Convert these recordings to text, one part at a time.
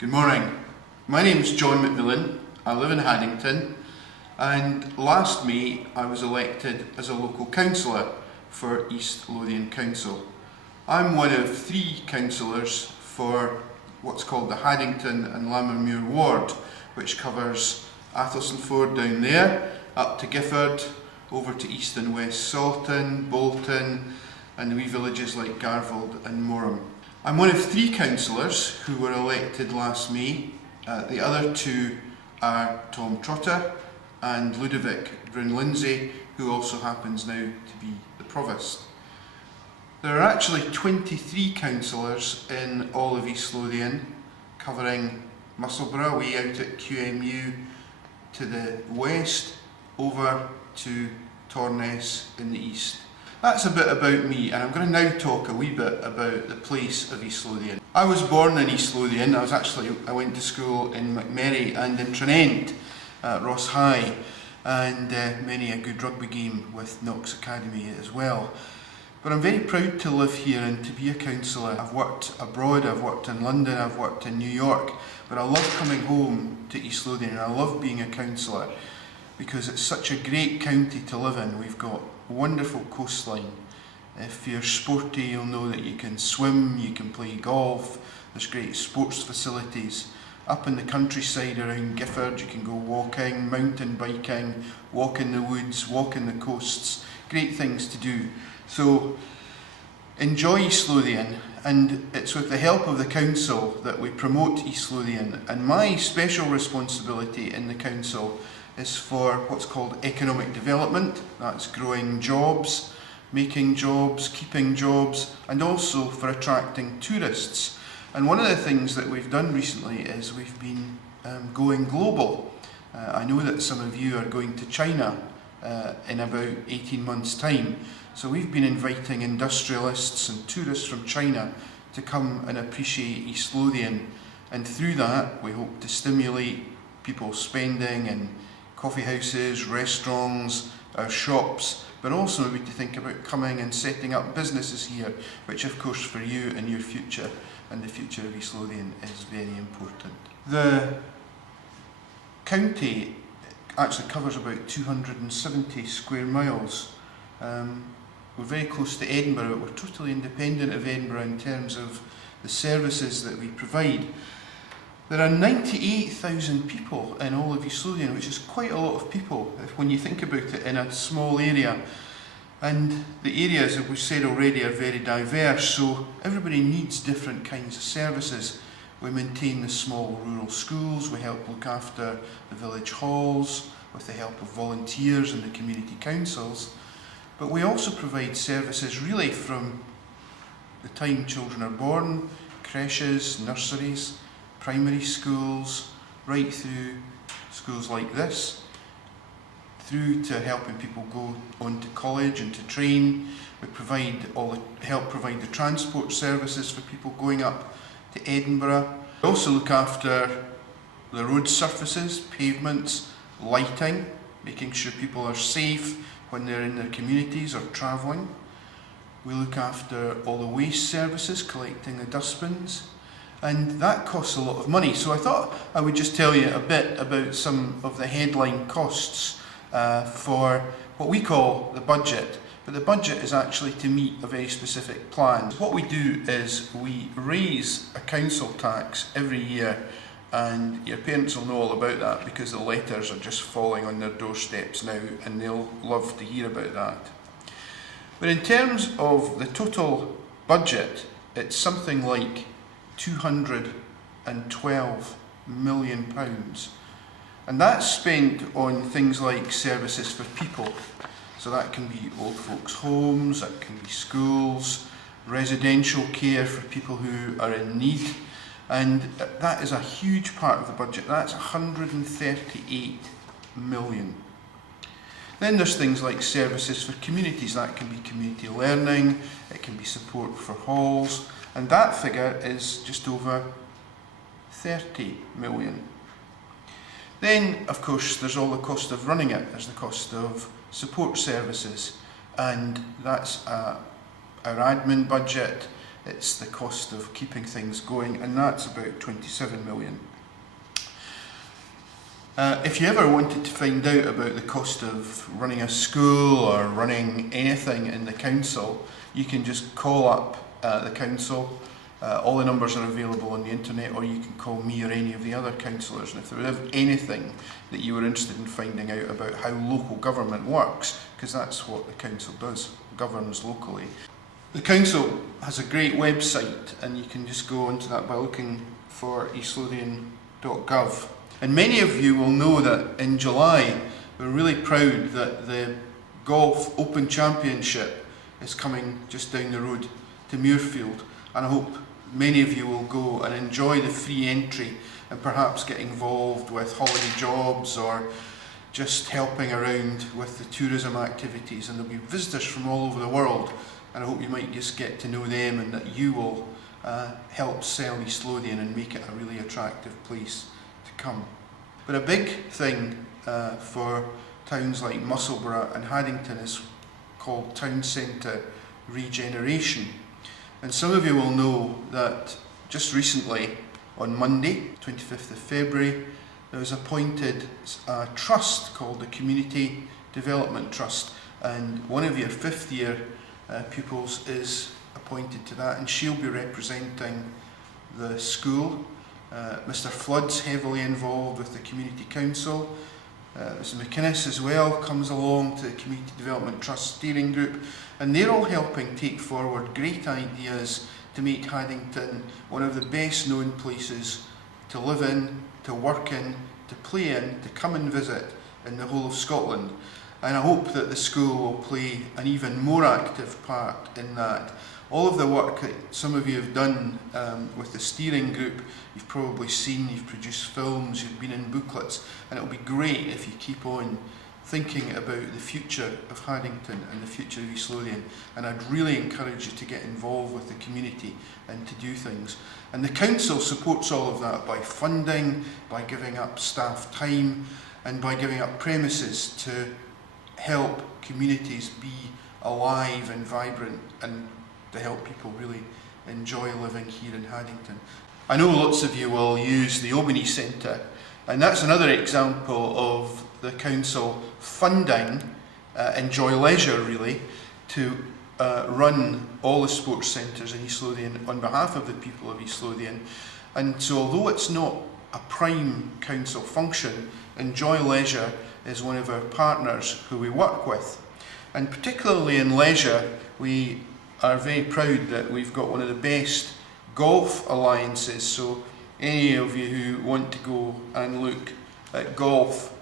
Good morning. My name is John McMillan. I live in Haddington, and last May I was elected as a local councillor for East Lothian Council. I'm one of 3 councillors for what's called the Haddington and Lammermuir ward, which covers Athelston Ford down there, up to Gifford, over to East and West Salton, Bolton, and the wee villages like Garvold and Moreham. I'm one of 3 councillors who were elected last May. The other 2 are Tom Trotter and Ludovic Bryn-Lindsay, who also happens now to be the Provost. There are actually 23 councillors in all of East Lothian, covering Musselburgh, way out at QMU to the west, over to Torness in the east. That's a bit about me, and I'm going to now talk a wee bit about the place of East Lothian. I was born in East Lothian. I went to school in McMillan and in Trinent at Ross High, and many a good rugby game with Knox Academy as well. But I'm very proud to live here and to be a councillor. I've worked abroad, I've worked in London, I've worked in New York, but I love coming home to East Lothian, and I love being a councillor because it's such a great county to live in. We've got a wonderful coastline. If you're sporty, you'll know that you can swim, you can play golf, there's great sports facilities. Up in the countryside around Gifford, you can go walking, mountain biking, walk in the woods, walk in the coasts. Great things to do. So enjoy East Lothian, and it's with the help of the council that we promote East Lothian. And my special responsibility in the council is for what's called economic development. That's growing jobs, making jobs, keeping jobs, and also for attracting tourists. And one of the things that we've done recently is we've been going global. I know that some of you are going to China in about 18 months' time. So we've been inviting industrialists and tourists from China to come and appreciate East Lothian. And through that, we hope to stimulate people spending in coffee houses, restaurants, our shops, but also maybe to think about coming and setting up businesses here, which of course for you and your future and the future of East Lothian is very important. The county actually covers about 270 square miles. We're very close to Edinburgh, but we're totally independent of Edinburgh in terms of the services that we provide. There are 98,000 people in all of East Lothian, which is quite a lot of people when you think about it in a small area. And the areas, as we've said already, are very diverse, so everybody needs different kinds of services. We maintain the small rural schools, we help look after the village halls with the help of volunteers and the community councils. But we also provide services really from the time children are born, creches, nurseries, primary schools, right through schools like this, through to helping people go on to college and to train. We help provide the transport services for people going up to Edinburgh. We also look after the road surfaces, pavements, lighting, making sure people are safe when they're in their communities or travelling. We look after all the waste services, collecting the dustbins, and that costs a lot of money. So I thought I would just tell you a bit about some of the headline costs for what we call the budget. But the budget is actually to meet a very specific plan. What we do is we raise a council tax every year, and your parents will know all about that because the letters are just falling on their doorsteps now, and they'll love to hear about that. But in terms of the total budget, it's something like £212 million. And that's spent on things like services for people. So that can be old folks' homes, that can be schools, residential care for people who are in need. And that is a huge part of the budget. That's 138 million. Then there's things like services for communities. That can be community learning, it can be support for halls, and that figure is just over 30 million. Then, of course, there's all the cost of running it. There's the cost of support services, and that's our admin budget, it's the cost of keeping things going, and that's about 27 million. If you ever wanted to find out about the cost of running a school or running anything in the council, you can just call up the council. All the numbers are available on the internet, or you can call me or any of the other councillors. And if there was anything that you were interested in finding out about how local government works, because that's what the council does, governs locally. The council has a great website, and you can just go onto that by looking for eastlothian.gov. And many of you will know that in July we're really proud that the Golf Open Championship is coming just down the road to Muirfield, and I hope many of you will go and enjoy the free entry and perhaps get involved with holiday jobs or just helping around with the tourism activities. And there'll be visitors from all over the world, and I hope you might just get to know them, and that you will help sell East Lothian and make it a really attractive place to come. But a big thing for towns like Musselburgh and Haddington is called town centre regeneration. And some of you will know that just recently, on Monday, 25th of February, there was appointed a trust called the Community Development Trust, and one of your fifth year pupils is appointed to that, and she'll be representing the school. Mr Flood's heavily involved with the Community Council. Mrs McInnes as well comes along to the Community Development Trust Steering Group, and they're all helping take forward great ideas to make Haddington one of the best known places to live in, to work in, to play in, to come and visit in the whole of Scotland. And I hope that the school will play an even more active part in that. All of the work that some of you have done with the steering group, you've probably seen, you've produced films, you've been in booklets, and it'll be great if you keep on thinking about the future of Haddington and the future of East Lothian. And I'd really encourage you to get involved with the community and to do things. And the council supports all of that by funding, by giving up staff time, and by giving up premises to help communities be alive and vibrant, and to help people really enjoy living here in Haddington. I know lots of you will use the Albany Centre, and that's another example of the council funding Enjoy Leisure really to run all the sports centres in East Lothian on behalf of the people of East Lothian. And so although it's not a prime council function, Enjoy Leisure is one of our partners who we work with. And particularly in leisure, we are very proud that we've got one of the best golf alliances. So any of you who want to go and look at golf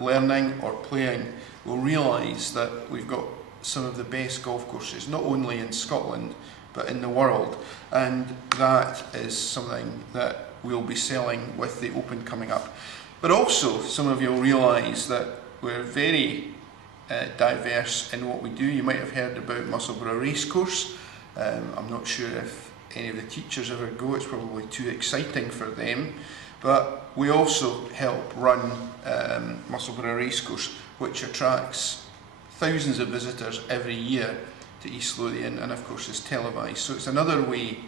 learning or playing will realise that we've got some of the best golf courses, not only in Scotland but in the world, and that is something that we'll be selling with the Open coming up. But also some of you will realise that we're very diverse in what we do. You might have heard about Musselburgh Racecourse. I'm not sure if any of the teachers ever go, it's probably too exciting for them. But we also help run Musselburgh Racecourse, which attracts thousands of visitors every year to East Lothian, and of course is televised. So it's another way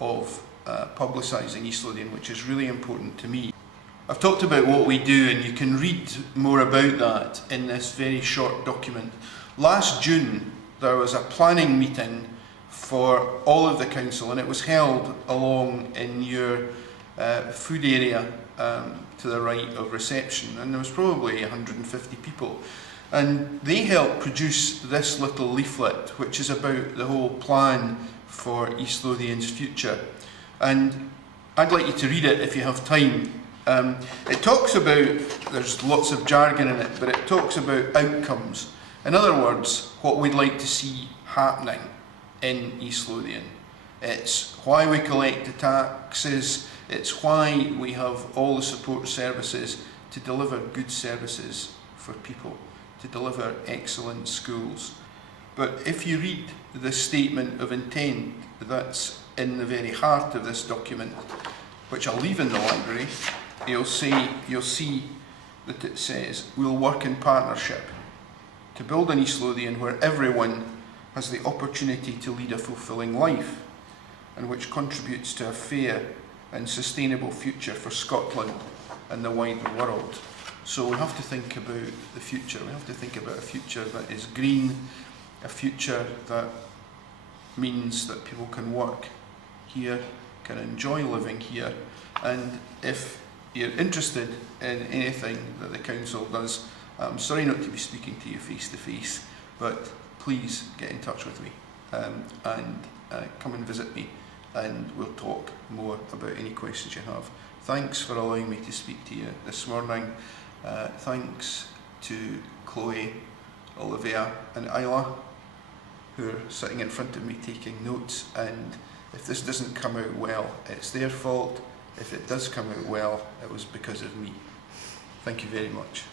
of publicising East Lothian, which is really important to me. I've talked about what we do, and you can read more about that in this very short document. Last June there was a planning meeting for all of the council, and it was held along in your food area to the right of reception, and there was probably 150 people. And they helped produce this little leaflet, which is about the whole plan for East Lothian's future. And I'd like you to read it if you have time. It talks about, there's lots of jargon in it, but it talks about outcomes. In other words, what we'd like to see happening in East Lothian. It's why we collect the taxes, it's why we have all the support services to deliver good services for people, to deliver excellent schools. But if you read the statement of intent that's in the very heart of this document, which I'll leave in the library, you'll see that it says, we'll work in partnership to build an East Lothian where everyone has the opportunity to lead a fulfilling life, and which contributes to a fair and sustainable future for Scotland and the wider world. So we have to think about the future. We have to think about a future that is green, a future that means that people can work here, can enjoy living here, and if you're interested in anything that the council does, I'm sorry not to be speaking to you face to face, but please get in touch with me and come and visit me, and we'll talk more about any questions you have. Thanks for allowing me to speak to you this morning. Thanks to Chloe, Olivia and Isla, who are sitting in front of me taking notes, and if this doesn't come out well, it's their fault. If it does come out well, it was because of me. Thank you very much.